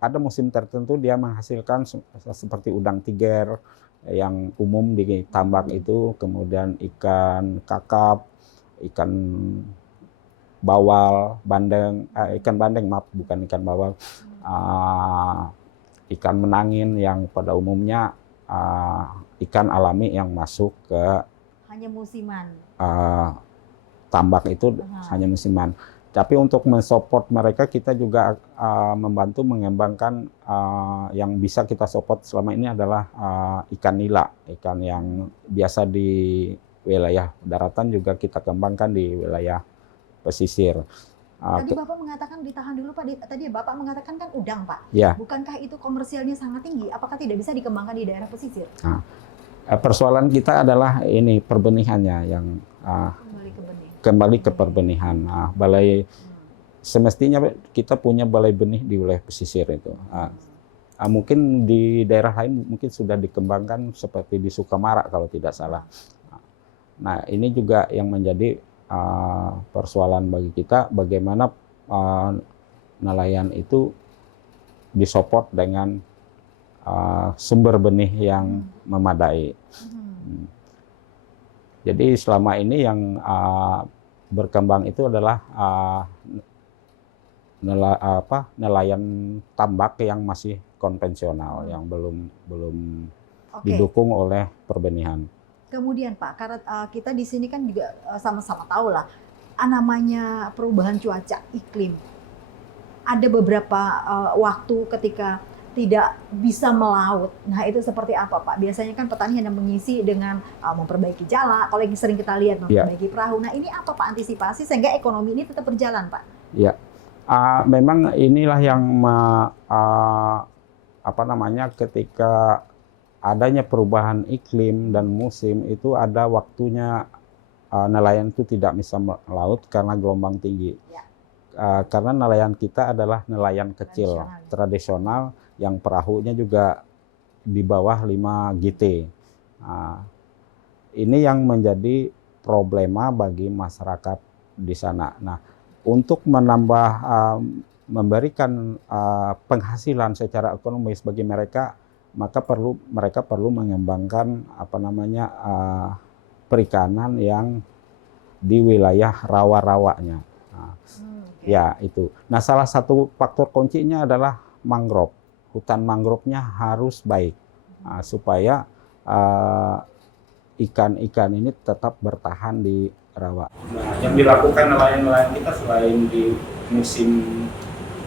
ada musim tertentu dia menghasilkan seperti udang tiger yang umum di tambak itu, kemudian ikan kakap, ikan bawal, ikan bandeng, maaf, bukan ikan bawal, ikan menangin yang pada umumnya ikan alami yang masuk ke hanya musiman. Tambak itu hanya musiman. Tapi untuk mensupport mereka, kita juga membantu mengembangkan yang bisa kita support selama ini adalah ikan nila, ikan yang biasa di wilayah daratan juga kita kembangkan di wilayah pesisir. Tadi Bapak mengatakan, ditahan dulu Pak, tadi Bapak mengatakan kan udang Pak. Ya. Bukankah itu komersialnya sangat tinggi? Apakah tidak bisa dikembangkan di daerah pesisir? Persoalan kita adalah ini perbenihannya yang kembali ke perbenihan. Semestinya kita punya balai benih di wilayah pesisir itu. Mungkin di daerah lain mungkin sudah dikembangkan seperti di Sukamara kalau tidak salah. Nah, ini juga yang menjadi persoalan bagi kita, bagaimana nelayan itu disupport dengan sumber benih yang memadai. Jadi selama ini yang berkembang itu adalah nelayan tambak yang masih konvensional, yang belum didukung oleh perbenihan. Kemudian Pak, karena kita di sini kan juga sama-sama tahu lah, namanya perubahan cuaca iklim. Ada beberapa waktu ketika tidak bisa melaut. Nah, itu seperti apa Pak? Biasanya kan petani hanya mengisi dengan memperbaiki jala, kalau yang sering kita lihat memperbaiki perahu. Nah, ini apa Pak antisipasi sehingga ekonomi ini tetap berjalan Pak? Ya, memang inilah yang ketika adanya perubahan iklim dan musim itu ada waktunya nelayan itu tidak bisa melaut karena gelombang tinggi. Ya. Karena nelayan kita adalah nelayan kecil, tradisional, yang perahunya juga di bawah 5 GT. Ini yang menjadi problema bagi masyarakat di sana. Nah, untuk menambah memberikan penghasilan secara ekonomis bagi mereka, maka mereka perlu mengembangkan perikanan yang di wilayah rawa-rawanya. Nah, ya itu. Nah, salah satu faktor kuncinya adalah mangrove. Hutan mangrove-nya harus baik supaya ikan-ikan ini tetap bertahan di rawa. Nah, yang dilakukan nelayan-nelayan kita selain di musim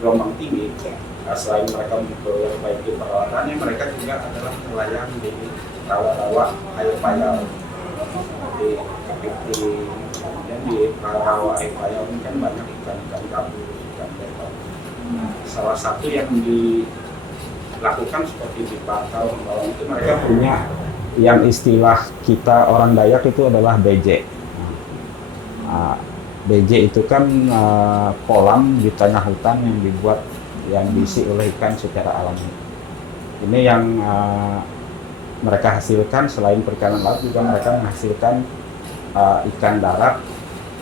gelombang tinggi, selain mereka memperbaiki peralatannya, mereka juga adalah nelayan di rawa-rawa air payau, di kepiting, kemudian di rawa air payau ini kan banyak ikan-ikan gabus, ikan bebek. Salah satu yang dilakukan seperti di Bakau, itu mereka punya yang istilah kita orang Dayak itu adalah BJ. BJ itu kan kolam di tengah hutan yang diisi oleh ikan secara alami. Ini yang mereka hasilkan. Selain perikanan laut juga mereka menghasilkan ikan darat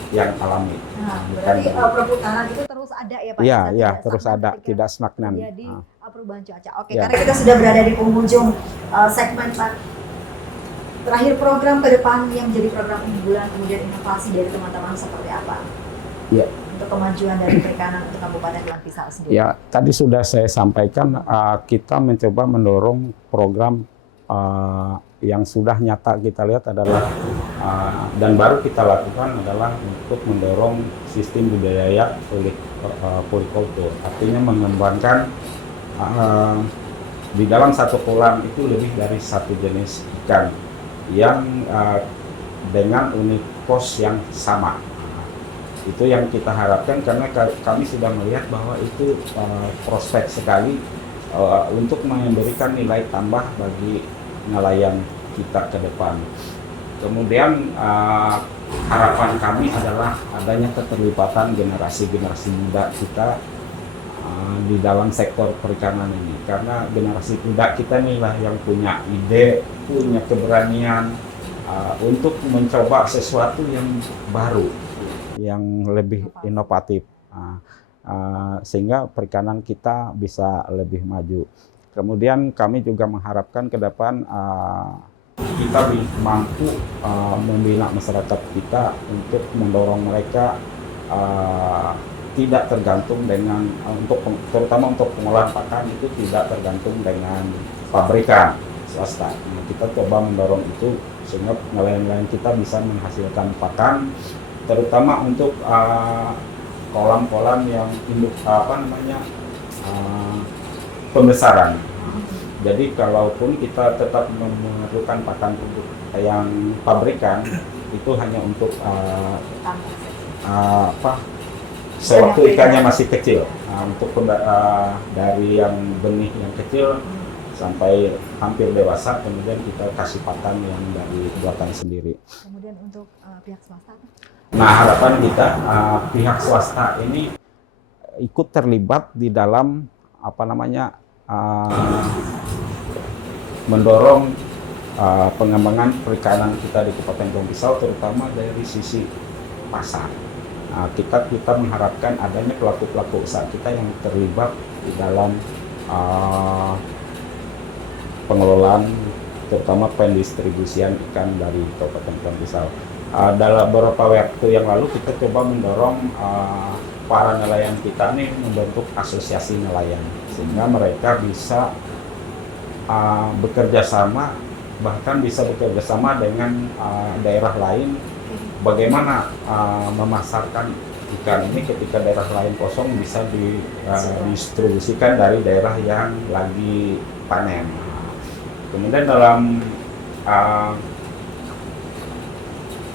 yang alami. Berarti perputaran itu terus ada ya Pak? Iya, terus ada, tidak stagnan. Jadi perubahan cuaca. Oke, karena kita sudah berada di penghujung segmen Pak. Terakhir, program ke depan yang menjadi program unggulan kemudian inovasi dari teman-teman seperti apa? Ya. Untuk kemajuan dari perikanan untuk Kabupaten Gelang Pisau sendiri. Ya, tadi sudah saya sampaikan kita mencoba mendorong program yang sudah nyata kita lihat adalah dan baru kita lakukan adalah untuk mendorong sistem budidaya polikultur. Artinya mengembangkan di dalam satu kolam itu lebih dari satu jenis ikan yang dengan unit kos yang sama. Itu yang kita harapkan karena kami sudah melihat bahwa itu prospek sekali untuk memberikan nilai tambah bagi nelayan kita ke depan. Kemudian harapan kami adalah adanya keterlibatan generasi-generasi muda kita di dalam sektor perikanan ini, karena generasi muda kita inilah yang punya ide, punya keberanian untuk mencoba sesuatu yang baru, yang lebih inovatif, sehingga perikanan kita bisa lebih maju. Kemudian kami juga mengharapkan ke depan kita mampu membina masyarakat kita untuk mendorong mereka tidak tergantung dengan terutama untuk pengolahan pakan itu tidak tergantung dengan pabrikan swasta. Nah, kita coba mendorong itu sehingga nelayan-nelayan kita bisa menghasilkan pakan, terutama untuk kolam-kolam yang induk pembesaran. Jadi kalaupun kita tetap memerlukan pakan untuk yang pabrikan itu hanya untuk sewaktu ikannya masih kecil, untuk dari yang benih yang kecil sampai hampir dewasa, kemudian kita kasih pakan yang dari buatan sendiri. Kemudian untuk pihak swasta? Nah, harapan kita pihak swasta ini ikut terlibat di dalam mendorong pengembangan perikanan kita di Kabupaten Gelang Pisau, terutama dari sisi pasar. Kita mengharapkan adanya pelaku-pelaku usaha kita yang terlibat di dalam pengelolaan, terutama pendistribusian ikan dari Kabupaten Gelang Pisau. Dalam beberapa waktu yang lalu kita coba mendorong para nelayan kita ini membentuk asosiasi nelayan, sehingga mereka bisa bekerja sama, bahkan bisa bekerja sama dengan daerah lain. Bagaimana memasarkan ikan ini ketika daerah lain kosong bisa didistribusikan dari daerah yang lagi panen. Kemudian dalam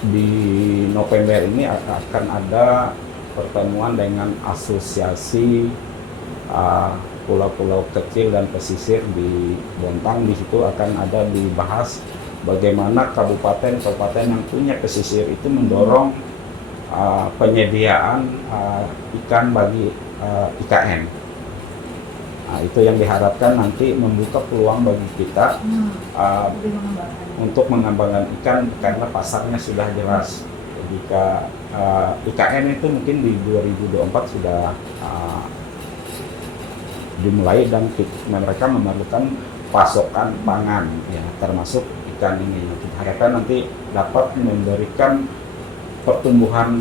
di November ini akan ada pertemuan dengan asosiasi pulau-pulau kecil dan pesisir di Bontang. Di situ akan ada dibahas bagaimana kabupaten-kabupaten yang punya pesisir itu mendorong penyediaan ikan bagi IKN. Nah, itu yang diharapkan nanti membuka peluang bagi kita untuk mengembangkan ikan karena pasarnya sudah jelas. Jika IKN itu mungkin di 2024 sudah dimulai dan mereka memerlukan pasokan pangan, ya, termasuk ikan ini. Kita harapkan nanti dapat memberikan pertumbuhan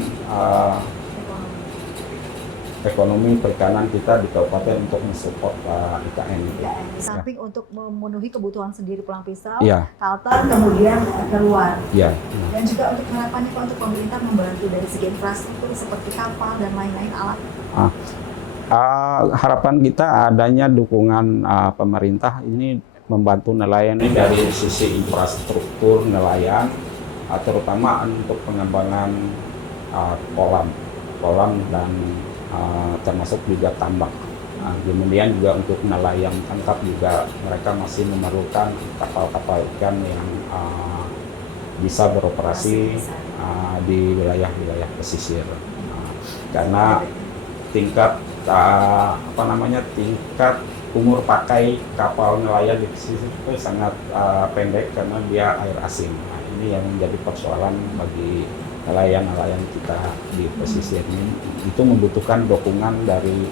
ekonomi perikanan kita di kabupaten untuk mensupport IKN. Di samping untuk memenuhi kebutuhan sendiri Pulang Pisau, Iya. Kalteng kemudian keluar. Iya. Dan juga untuk harapannya Pak untuk pemerintah membantu dari segi infrastruktur seperti kapal dan lain-lain alat. Harapan kita adanya dukungan pemerintah ini membantu nelayan ini dari sisi infrastruktur nelayan, terutama untuk pengembangan kolam dan termasuk juga tambak. Kemudian juga untuk nelayan tangkap juga mereka masih memerlukan kapal-kapal ikan yang bisa beroperasi di wilayah-wilayah pesisir. Karena tingkat tingkat umur pakai kapal nelayan di pesisir itu sangat pendek karena dia air asin. Nah, ini yang menjadi persoalan bagi nelayan-nelayan kita di pesisir ini. Itu membutuhkan dukungan dari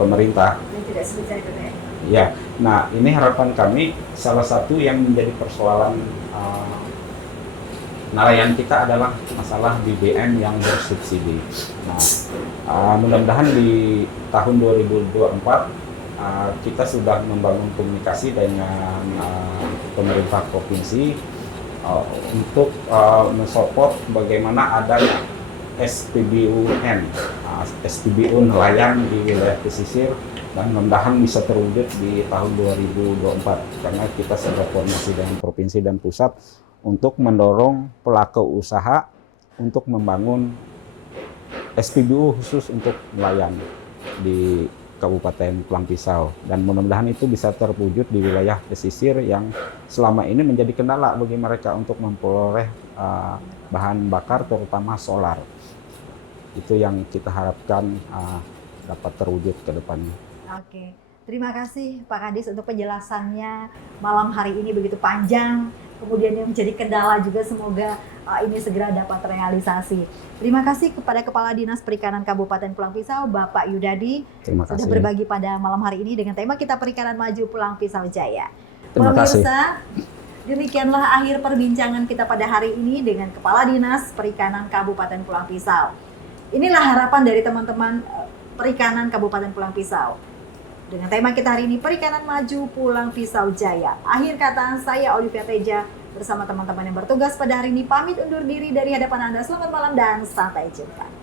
pemerintah. Dan tidak sulit cari BBM. Ya, nah ini harapan kami salah satu yang menjadi persoalan nelayan kita adalah masalah BBM yang bersubsidi. Nah, mudah-mudahan di tahun 2024 kita sudah membangun komunikasi dengan pemerintah provinsi untuk mensupport bagaimana adanya SPBU nelayan di wilayah pesisir, dan mudah-mudahan bisa terwujud di tahun 2024 karena kita sudah koordinasi dengan provinsi dan pusat untuk mendorong pelaku usaha untuk membangun SPBU khusus untuk nelayan di Kabupaten Pulang Pisau, dan mudah-mudahan itu bisa terwujud di wilayah pesisir yang selama ini menjadi kendala bagi mereka untuk memperoleh bahan bakar terutama solar. Itu yang kita harapkan dapat terwujud ke depannya. Oke, terima kasih Pak Kadis untuk penjelasannya malam hari ini begitu panjang, kemudian yang menjadi kendala juga semoga ini segera dapat terrealisasi. Terima kasih kepada Kepala Dinas Perikanan Kabupaten Pulang Pisau, Bapak Yudadi, sudah berbagi pada malam hari ini dengan tema kita Perikanan Maju Pulang Pisau Jaya. Terima kasih. Pemirsa, demikianlah akhir perbincangan kita pada hari ini dengan Kepala Dinas Perikanan Kabupaten Pulang Pisau. Inilah harapan dari teman-teman perikanan Kabupaten Pulang Pisau. Dengan tema kita hari ini, Perikanan Maju Pulang Pisau Jaya. Akhir kata, saya Olivia Teja bersama teman-teman yang bertugas pada hari ini pamit undur diri dari hadapan Anda. Selamat malam dan sampai jumpa.